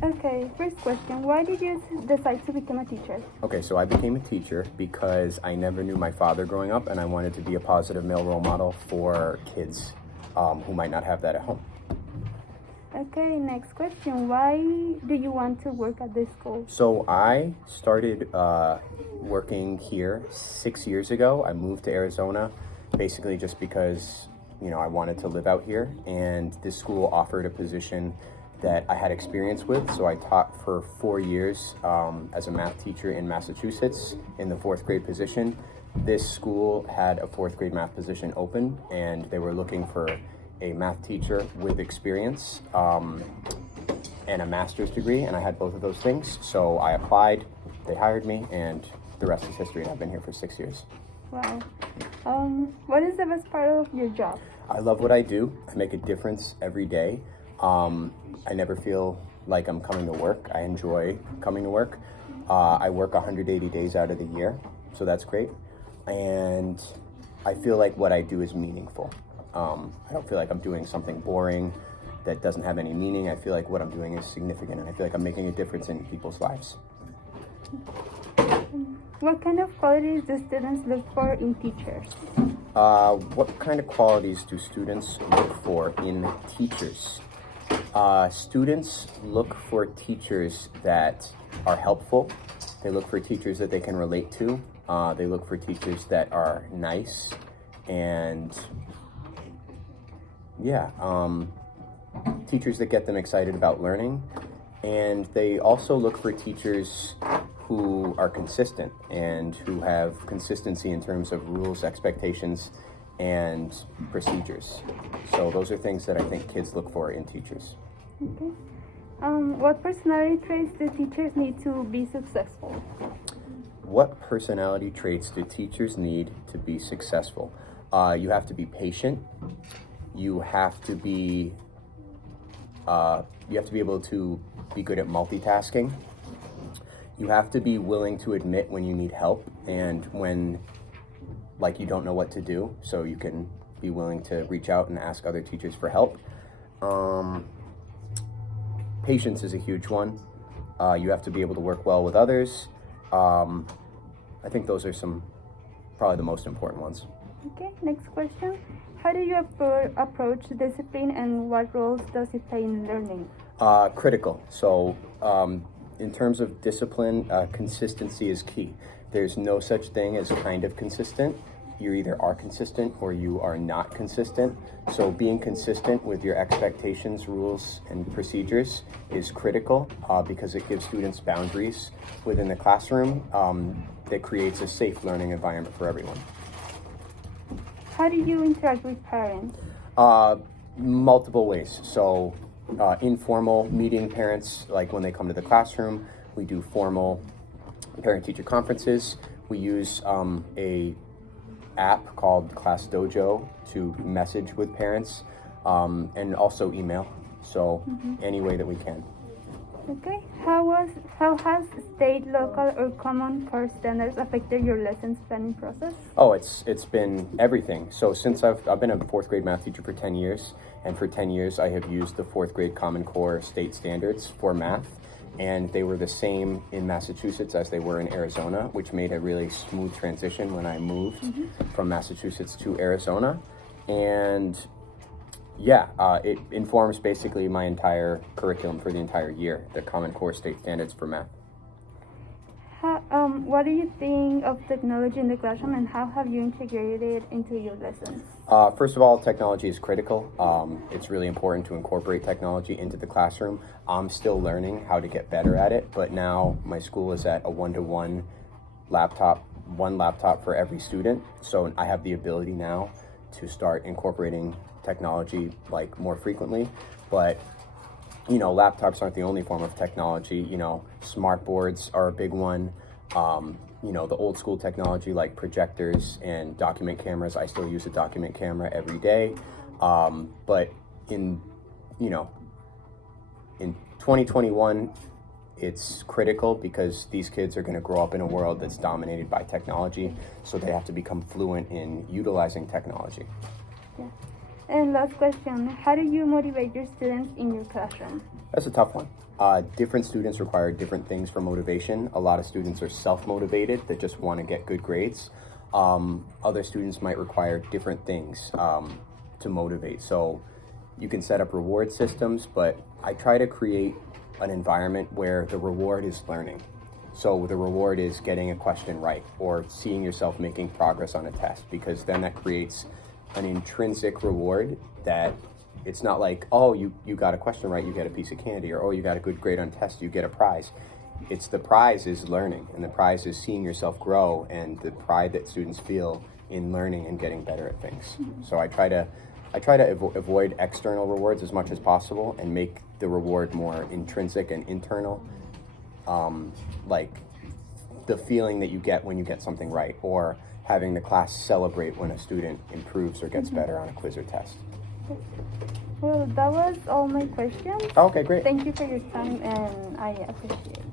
Okay, first question. Why did you decide to become a teacher? Okay, so I became a teacher because I never knew my father growing up, and I wanted to be a positive male role model for kids who might not have that at home. Okay, next question. Why do you want to work at this school? So I started working here 6 years ago. I moved to Arizona basically just because, I wanted to live out here, and this school offered a position that I had experience with. So I taught for 4 years as a math teacher in Massachusetts in the 4th grade position. This school had a 4th grade math position open, and they were looking for a math teacher with experience and a master's degree, and I had both of those things. So I applied, they hired me, and the rest is history, and I've been here for 6 years. Wow. What is the best part of your job? I love what I do. I make a difference every day. I never feel like I'm coming to work. I enjoy coming to work. I work 180 days out of the year, so that's great. And I feel like what I do is meaningful. I don't feel like I'm doing something boring that doesn't have any meaning. I feel like what I'm doing is significant, and I feel like I'm making a difference in people's lives. What kind of qualities do students look for in teachers? What kind of qualities do students look for in teachers? Students look for teachers that are helpful. They look for teachers that they can relate to. They look for teachers that are nice and teachers that get them excited about learning. And they also look for teachers who are consistent and who have consistency in terms of rules, expectations, and procedures. So those are things that I think kids look for in teachers. Okay. What personality traits do teachers need to be successful? What personality traits do teachers need to be successful? You have to be patient. You have to be able to be good at multitasking. You have to be willing to admit when you need help and when you don't know what to do, so you can be willing to reach out and ask other teachers for help. Patience is a huge one. You have to be able to work well with others. I think those are probably the most important ones. Okay, next question. How do you approach discipline, and what roles does it play in learning? Critical. So in terms of discipline, consistency is key. There's no such thing as kind of consistent. You either are consistent or you are not consistent. So being consistent with your expectations, rules, and procedures is critical because it gives students boundaries within the classroom that creates a safe learning environment for everyone. How do you interact with parents? Multiple ways. So informal meeting parents, like when they come to the classroom. We do formal parent-teacher conferences. We use a app called Class Dojo to message with parents, and also email. So any way that we can. Okay. How has state, local, or common core standards affected your lessons planning process? Oh, it's been everything. So since I've been a 4th grade math teacher for 10 years, and for 10 years I have used the 4th grade Common Core state standards for math, and they were the same in Massachusetts as they were in Arizona, which made a really smooth transition when I moved from Massachusetts to Arizona. And it informs basically my entire curriculum for the entire year, the Common Core state standards for math. What do you think of technology in the classroom, and how have you integrated it into your lessons? First of all, technology is critical. It's really important to incorporate technology into the classroom. I'm still learning how to get better at it, but now my school is at a 1-to-1 laptop, one laptop for every student. So I have the ability now to start incorporating technology more frequently. But laptops aren't the only form of technology. Smart boards are a big one. The old school technology like projectors and document cameras. I still use a document camera every day. But in 2021, it's critical because these kids are going to grow up in a world that's dominated by technology. So they have to become fluent in utilizing technology. Yeah. And last question, how do you motivate your students in your classroom? That's a tough one. Different students require different things for motivation. A lot of students are self-motivated that just want to get good grades. Other students might require different things to motivate. So you can set up reward systems, but I try to create an environment where the reward is learning. So the reward is getting a question right or seeing yourself making progress on a test, because then that creates an intrinsic reward that it's not like, oh, you got a question right, you get a piece of candy, or oh, you got a good grade on test, you get a prize. It's the prize is learning, and the prize is seeing yourself grow and the pride that students feel in learning and getting better at things. So I try to avoid external rewards as much as possible and make the reward more intrinsic and internal, like the feeling that you get when you get something right, or having the class celebrate when a student improves or gets better on a quiz or test. Well, that was all my questions. Okay, great. Thank you for your time, and I appreciate it.